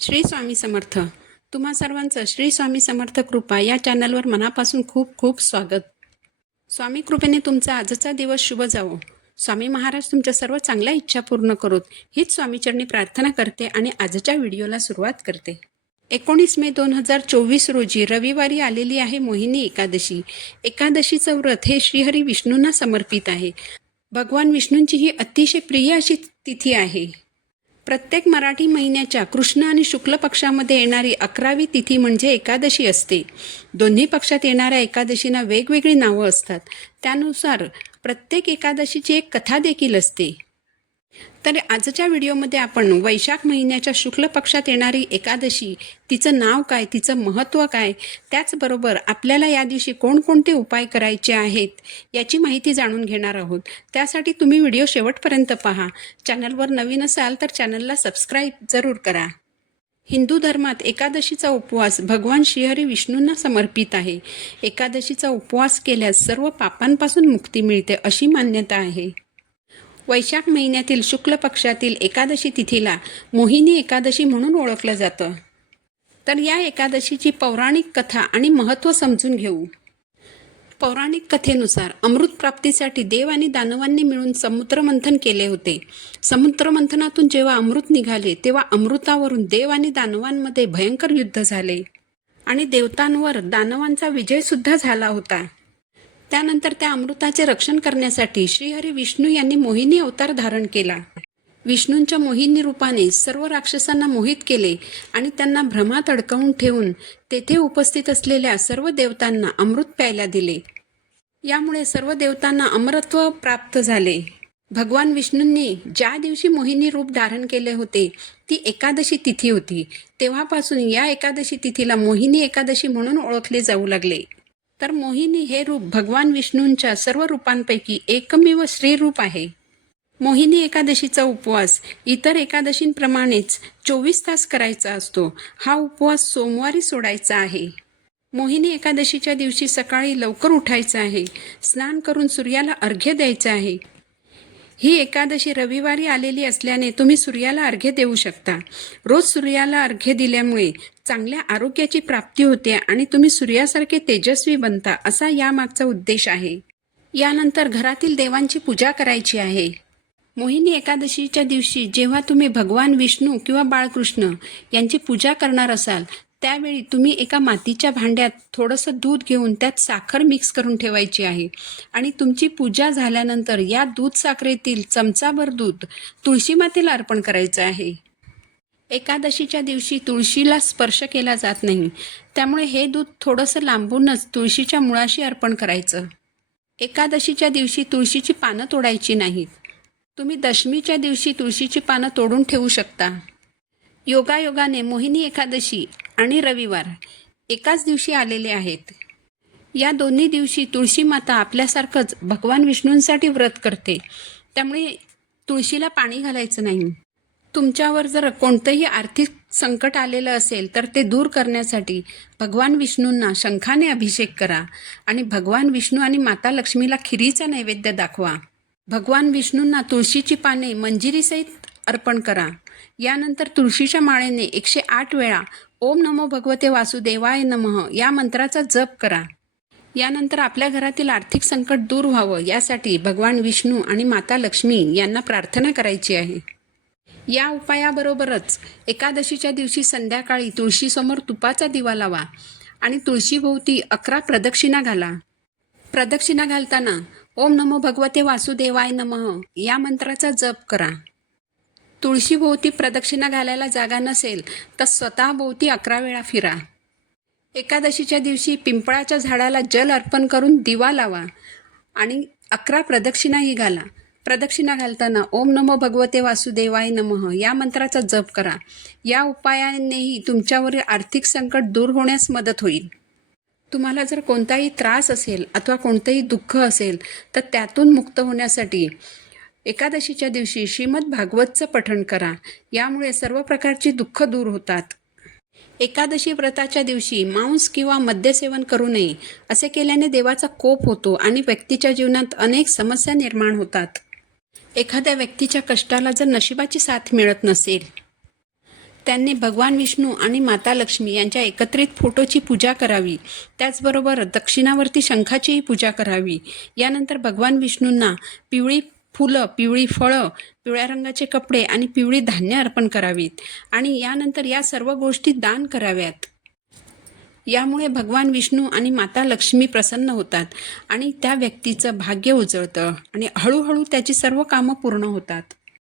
श्री स्वामी समर्थ. तुम्हा सर्वांचं श्री स्वामी समर्थ कृपा या चॅनलवर मनापासून खूप खूप स्वागत. स्वामी कृपेने तुमचा आजचा दिवस शुभ जावो. स्वामी महाराज तुमच्या सर्व चांगल्या इच्छा पूर्ण करोत हीच स्वामीचरणी प्रार्थना करते आणि आजच्या व्हिडिओला सुरुवात करते. 19 मे 2024 रोजी रविवारी आलेली आहे मोहिनी एकादशी. एकादशीचं व्रत हे श्रीहरी विष्णूंना समर्पित आहे. भगवान विष्णूंची ही अतिशय प्रिय अशी तिथी आहे. प्रत्येक मराठी महिन्याच्या कृष्ण आणि शुक्ल पक्षामध्ये येणारी 11वी तिथी म्हणजे एकादशी असते. दोन्ही पक्षात येणाऱ्या एकादशींना वेगवेगळी नावं असतात. त्यानुसार प्रत्येक एकादशीची एक कथा देखील असते. तर आजच्या व्हिडिओमध्ये आपण वैशाख महिन्याच्या शुक्ल पक्षात येणारी एकादशी, तिचं नाव काय, तिचं महत्त्व काय, त्याचबरोबर आपल्याला या दिवशी कोणकोणते उपाय करायचे आहेत याची माहिती जाणून घेणार आहोत. त्यासाठी तुम्ही व्हिडिओ शेवटपर्यंत पहा. चॅनलवर नवीन असाल तर चॅनलला सबस्क्राईब जरूर करा. हिंदू धर्मात एकादशीचा उपवास भगवान श्रीहरी विष्णूंना समर्पित आहे. एकादशीचा उपवास केल्यास सर्व पापांपासून मुक्ती मिळते अशी मान्यता आहे. वैशाख महिन्यातील शुक्ल पक्षातील एकादशी तिथीला मोहिनी एकादशी म्हणून ओळखलं जातं. तर या एकादशीची पौराणिक कथा आणि महत्त्व समजून घेऊ. पौराणिक कथेनुसार अमृत प्राप्तीसाठी देव आणि दानवांनी मिळून समुद्रमंथन केले होते. समुद्रमंथनातून जेव्हा अमृत निघाले तेव्हा अमृतावरून देव आणि दानवांमध्ये भयंकर युद्ध झाले आणि देवतांवर दानवांचा विजयसुद्धा झाला होता. त्यानंतर त्या अमृताचे रक्षण करण्यासाठी श्रीहरी विष्णू यांनी मोहिनी अवतार धारण केला. विष्णूंच्या मोहिनी रूपाने सर्व राक्षसांना मोहित केले आणि त्यांना भ्रमात अडकवून ठेवून तेथे उपस्थित असलेल्या सर्व देवतांना अमृत प्यायला दिले. यामुळे सर्व देवतांना अमरत्व प्राप्त झाले. भगवान विष्णूंनी ज्या दिवशी मोहिनी रूप धारण केले होते ती एकादशी तिथी होती. तेव्हापासून या एकादशी तिथीला मोहिनी एकादशी म्हणून ओळखले जाऊ लागले. तर मोहिनी हे रूप भगवान विष्णूंच्या सर्व रूपांपैकी एकमेव स्त्री रूप आहे. मोहिनी एकादशीचा उपवास इतर एकादशींप्रमाणेच 24 तास करायचा असतो. हा उपवास सोमवारी सोडायचा आहे. मोहिनी एकादशीच्या दिवशी सकाळी लवकर उठायचं आहे. स्नान करून सूर्याला अर्घ्य द्यायचं आहे. ही एकादशी रविवारी आलेली असल्याने तुम्ही सूर्याला अर्घ्य देऊ शकता. रोज सूर्याला अर्घ्य दिल्यामुळे चांगल्या आरोग्याची प्राप्ती होते आणि तुम्ही सूर्यासारखे तेजस्वी बनता असा यामागचा उद्देश आहे. यानंतर घरातील देवांची पूजा करायची आहे. मोहिनी एकादशीच्या दिवशी जेव्हा तुम्ही भगवान विष्णू किंवा बाळकृष्ण यांची पूजा करणार असाल त्यावेळी तुम्ही एका मातीच्या भांड्यात थोडंसं दूध घेऊन त्यात साखर मिक्स करून ठेवायची आहे आणि तुमची पूजा झाल्यानंतर या दूध साखरेतील चमचाभर दूध तुळशी मातेला अर्पण करायचं आहे. एकादशीच्या दिवशी तुळशीला स्पर्श केला जात नाही, त्यामुळे हे दूध थोडंसं लांबूनच तुळशीच्या मुळाशी अर्पण करायचं. एकादशीच्या दिवशी तुळशीची पानं तोडायची नाहीत. तुम्ही दशमीच्या दिवशी तुळशीची पानं तोडून ठेवू शकता. योगायोगाने मोहिनी एकादशी आणि रविवार एकाच दिवशी आलेले आहेत. या दोन्ही दिवशी तुळशी माता आपल्यासारखंच भगवान विष्णूंसाठी व्रत करते, त्यामुळे तुळशीला पाणी घालायचं नाही. तुमच्यावर जर कोणतंही आर्थिक संकट आलेलं असेल तर ते दूर करण्यासाठी भगवान विष्णूंना शंखाने अभिषेक करा आणि भगवान विष्णू आणि माता लक्ष्मीला खिरीचा नैवेद्य दाखवा. भगवान विष्णूंना तुळशीची पाने मंजिरीसहित अर्पण करा. यानंतर तुळशीच्या माळेने 108 वेळा ओम नमो भगवते वासुदेवाय नमः या मंत्राचा जप करा. यानंतर आपल्या घरातील आर्थिक संकट दूर व्हावं यासाठी भगवान विष्णू आणि माता लक्ष्मी यांना प्रार्थना करायची आहे. या उपायाबरोबरच एकादशीच्या दिवशी संध्याकाळी तुळशीसमोर तुपाचा दिवा लावा आणि तुळशीभोवती 11 प्रदक्षिणा घाला. प्रदक्षिणा घालताना ओम नमो भगवते वासुदेवाय नमः या मंत्राचा जप करा. तुळशीभोवती प्रदक्षिणा घालायला जागा नसेल तर स्वतःभोवती 11 वेळा फिरा. एकादशीच्या दिवशी पिंपळाच्या झाडाला जल अर्पण करून दिवा लावा आणि 11 प्रदक्षिणाही घाला. प्रदक्षिणा घालताना ओम नमो भगवते वासुदेवाय नमः या मंत्राचा जप करा. या उपायानेही तुमच्यावरील आर्थिक संकट दूर होण्यास मदत होईल. तुम्हाला जर कोणताही त्रास असेल अथवा कोणतंही दुःख असेल तर त्यातून मुक्त होण्यासाठी एकादशीच्या दिवशी श्रीमद भागवतचं पठण करा. यामुळे सर्व प्रकारची दुःख दूर होतात. एकादशी व्रताच्या दिवशी मांस किंवा मद्यसेवन करू नये. असे केल्याने देवाचा कोप होतो आणि व्यक्तीच्या जीवनात अनेक समस्या निर्माण होतात. एखाद्या व्यक्तीच्या कष्टाला जर नशिबाची साथ मिळत नसेल त्यांनी भगवान विष्णू आणि माता लक्ष्मी यांच्या एकत्रित फोटोची पूजा करावी. त्याचबरोबर दक्षिणावर्ती शंखाचीही पूजा करावी. यानंतर भगवान विष्णूंना पिवळी फुलं, पिवळी फळं, पिवळ्या रंगाचे कपडे आणि पिवळी धान्य अर्पण करावीत आणि यानंतर या सर्व गोष्टी दान कराव्यात. यामुळे भगवान विष्णू आणि माता लक्ष्मी प्रसन्न होतात आणि त्या व्यक्तीचं भाग्य उजळतं आणि हळूहळू त्याची सर्व कामं पूर्ण होतात.